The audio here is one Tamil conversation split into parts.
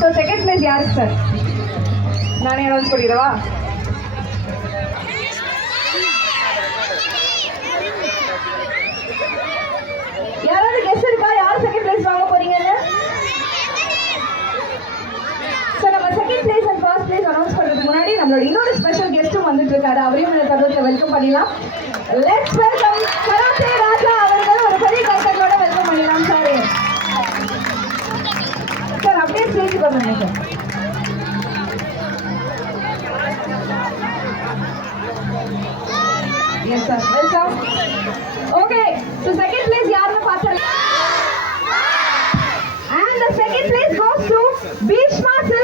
ஸோ செகண்ட் பிளேஸ் யாருக்கு சார் நானே அனௌன்ஸ் பண்ணிடவா? யாராவது கெஸ்ட் இருக்கா? யார் செகண்ட் பிளேஸ் வாங்க போறீங்கன்னு? ஸோ நம்ம second place and first place announce பண்றதுக்கு முன்னாடி நம்மளோட இன்னொரு ஸ்பெஷல் கெஸ்ட்டும் வந்துட்டு இருக்காரு. அவரையும் இந்த தருணத்தில் வெல்கம் பண்ணிடலாம். Let's welcome karate Yes, sir. Okay. So second place, Yarna Pathal. And the second place goes to Bhishma sir.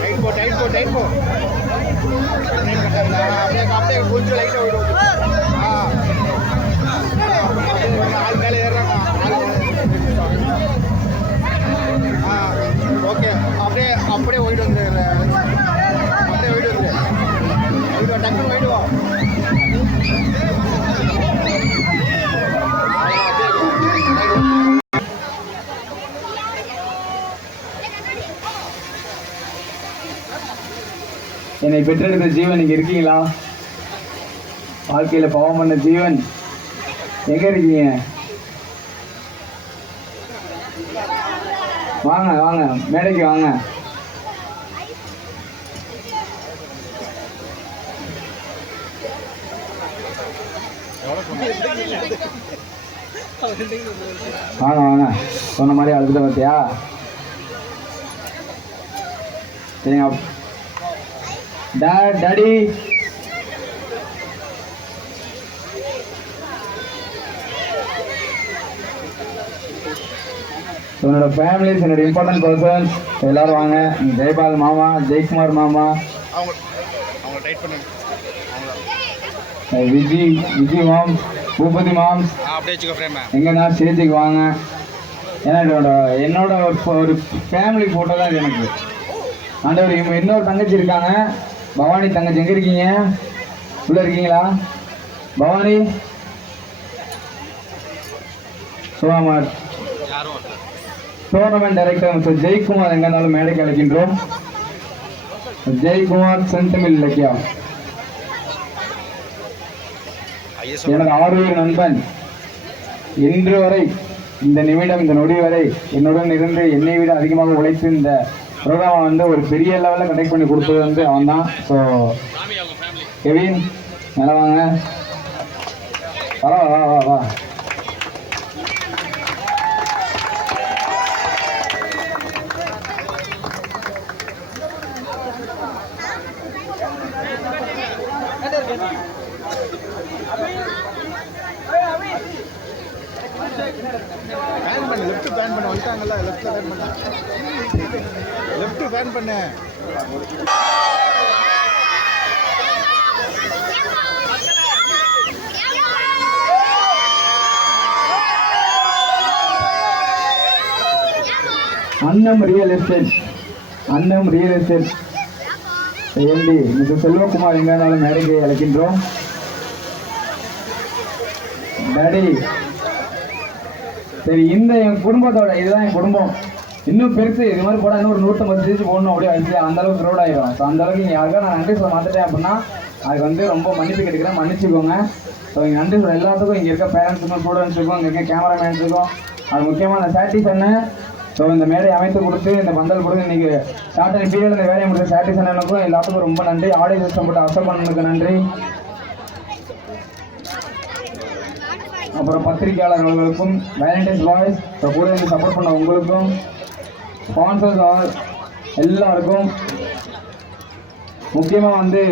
Tight போ டைட் போ டைட் போ அப்படியே அப்படியே கொஞ்சம் லைட்டாக விடும் என்னை பெற்றெடுத்த ஜீவன் இங்கே இருக்கீங்களா? வாழ்க்கையில பாவம் பண்ண ஜீவன் எங்கே இருக்கீங்க? வாங்க வாங்க மேடைக்கு வாங்க. வாங்க வாங்க. சொன்ன மாதிரி அழுதுட்ட பார்த்தியா? சரிங்க டாட் டாடி. என்னோட ஃபேமிலிஸ் என்னோட இம்பார்ட்டன்ட் பர்சன்ஸ் எல்லாரும் வாங்க. ஜெயபால் மாமா ஜெயக்குமார் மாமா. விஜி விஜி மாம் பூபதி மாம். எங்கன்னா ஸ்டேஜுக்கு வாங்க. ஏன்னா என்னோட என்னோட ஒரு- ஃபேமிலி ஃபோட்டோ தான் இது எனக்கு. ஆண்டவர் இன்னொரு தங்கச்சி இருக்காங்க. பவானி தங்கச்சி எங்கே இருக்கீங்க? உள்ள இருக்கீங்களா? Bhavani? Sukumar tournament director mister Jaikumar எங்க இருந்தாலும் மேடைக்கு அழைக்கின்றோம். ஜெய்குமார் செந்தமிழ் இலக்கியா. எனது ஆறுயிர் நண்பன் இன்று வரை இந்த நிமிடம் இந்த நொடி வரை என்னுடன் இருந்து என்னை விட அதிகமாக உழைத்து இந்த ப்ரோக்ராமை வந்து ஒரு பெரிய லெவலில் கண்டக்ட் பண்ணி கொடுத்தது வந்து அவன் தான் ஸோ கெவின் நல்லா வாங்க. வா வா வா. பேன் பண்ணு லெஃப்ட் பேன் பண்ணு. வந்துட்டாங்கல்ல லெஃப்ட்ல பேன் பண்ண. லெஃப்ட் பேன் பண்ணு. Annam real estate Annam real estate MP mister Selvakumar எங்கேனாலும் மேடைக்கு அழைக்கின்றோம். டாடி சரி இந்த என் குடும்பத்தோட இதுதான் என் குடும்பம். இன்னும் பெருசு இது மாதிரி போட இன்னும் ஒரு நூற்றம்பது சீச்சு போடணும் அப்படியே வச்சு அந்த அளவுக்கு ரோட் ஆயிடும் ஸோ அந்த அளவுக்கு நீங்கள் யாருக்கா நான் நன்றி சொல்ல மாத்திட்டேன் அப்படின்னா அதுக்கு வந்து ரொம்ப மன்னிப்பு கேட்டுக்கிறேன். மன்னிச்சுக்கோங்க. ஸோ எங்கள் நன்றி சொல்ல எல்லாத்துக்கும் இங்கே இருக்க பேரண்ட்ஸுக்கும் ஸ்டூடெண்ட்ஸுக்கும் இங்கே இருக்க கேமராமேன்ஸுக்கும் அது முக்கியமாக அந்த சாட்டிஸ்ஃபேனு ஸோ இந்த மேடை அமைத்து கொடுத்து இந்த பந்தல் கொடுத்து இன்னைக்கு ஷார்ட் அண்ட் பீரியட் இந்த வேலையை முடிச்ச சாட்டிஸ்ஃபேனுக்கும் எல்லாத்துக்கும் ரொம்ப நன்றி. ஆடியோ சிஸ்டம் போட்டு அசப் பண்ணனுக்கு நன்றி. அப்புறம் பத்திரிகையாளர்களுக்கும் வேலண்டைன்ஸ் பாய்ஸ் இப்போ கூட வந்து சப்போர்ட் பண்ண உங்களுக்கும் ஸ்பான்சர்ஸ் ஆல் எல்லாருக்கும் முக்கியமாக வந்து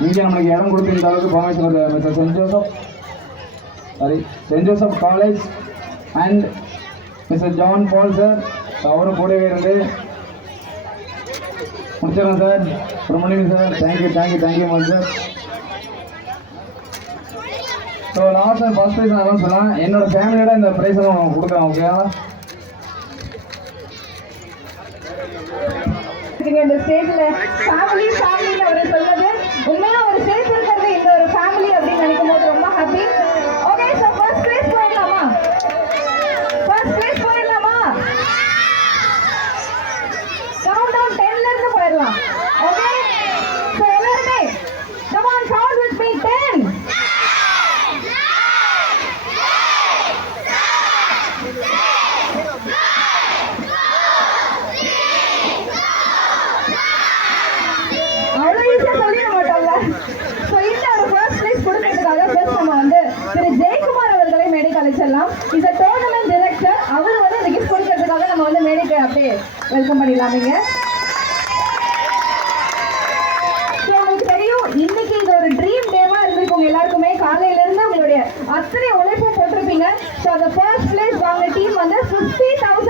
இங்கே நம்மளுக்கு இடம் கொடுத்துருந்த அளவுக்கு Parameswar mister saint Joseph sorry saint Joseph college and mister John Paul sir அவரும் கூடவே இருந்து முடிச்சிடலாம் sir Subramanian sir thank you thank you thank you much sir so last and first prize நான் சொன்னேன்? என்னோட ஃபேமிலியோட இந்த ப்ரைஸ் கொடுக்குறேன் ஓகேவா இந்த ஸ்டேஜில் ஃபேமிலி ஃபேமிலின்னு அவர் சொல்றது உண்மையா ஒரு ஸ்டேஜ் இருக்கிறது இந்த ஒரு ஃபேமிலி அப்படின்னு நினைக்கும் போது ரொம்ப happy okay so first place போயிடலாமா ஃபர்ஸ்ட் பிளேஸ் போயிடலாமா கவுண்ட் டவுன் டென்ல இருந்து போயிடலாம் ஓகே ஸோ எல்லாருமே come on count with me ten அவ்வளோ ஈஸியாக சொல்லிட மாட்டாங்க ஸோ இந்த ஒரு ஃபர்ஸ்ட் ப்ரைஸ் கொடுக்கறதுக்காக ஃபர்ஸ்ட் நம்ம வந்து திரு ஜெயக்குமார் அவர்களை மேடைக்கு அழைச்சிடலாம் இஸ் அ டோர்னமெண்ட் டிரெக்டர் அவர் வந்து இந்த கிஃப்ட் கொடுக்கறதுக்காக நம்ம வந்து மேடைக்கு அப்படியே வெல்கம் பண்ணிடலாமீங்க உங்களுக்கு தெரியும் இன்னைக்கு இது ஒரு ட்ரீம் டேவா இருந்திருக்கும் எல்லாருக்குமே. காலையில இருந்து உங்களுடைய அத்தனை உழைப்பு போட்டிருப்பீங்க. ஸோ அந்த ஃபர்ஸ்ட் பிளேஸ் வாங்க டீம் வந்து ஃபிஃப்டி தௌசண்ட்